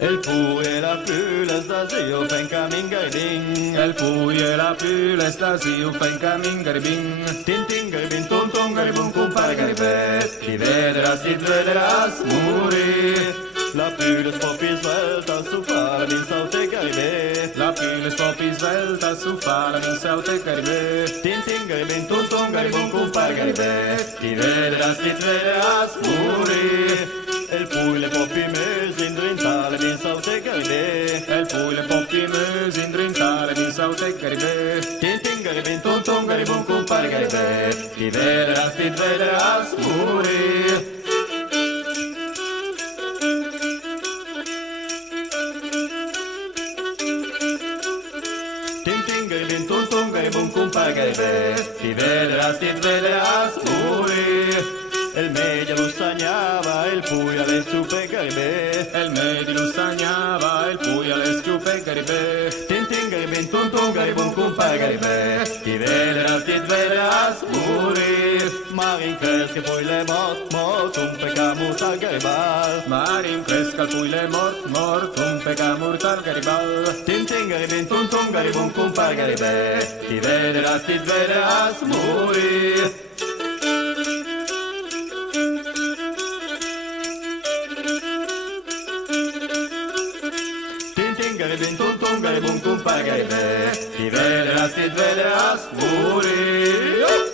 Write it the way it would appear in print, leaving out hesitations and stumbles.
El fou et la pluie, l'Estasie au fin camingading. El fui e la pluie, l'estasi, ho fa in cammin garibing. Tin tin garibin, ton ton garibun, compare garibet. Ti vedràs morir. La pluie spoppi svelta su fare min saute garibet. La pluie spoppi svelta su fala min saute garibè. Tin tin garibin, ton ton garibun, compare garibet. Ti vedràs morir. El fou le poppi mus in drintale min saute garibet. El fui le poppi mus in drintale min saute garibè. Tin tin garibin, ton ton garibun, compare garibet. Ti vedràs morir. Tin tin garibin, ton ton garibun, compare garibet. Ti vedràs morir. El media lo sognava, il puia le stupe garibet. El medi lo sagnava, il fui alle stupe garibè. Tin tin garibin, ton ton garibun, compare garibet. Ti vedràs morir. Marin cresc che poi le mort, un pecca mortal garibal. Marin cresca, il fui le mort, un peca mortal garibal. Tin tin garibin, ton ton garibun, compare garibet. Ti vedràs morir. Garibin, ton ton garibun, compare garibet. Ti vedràs morir.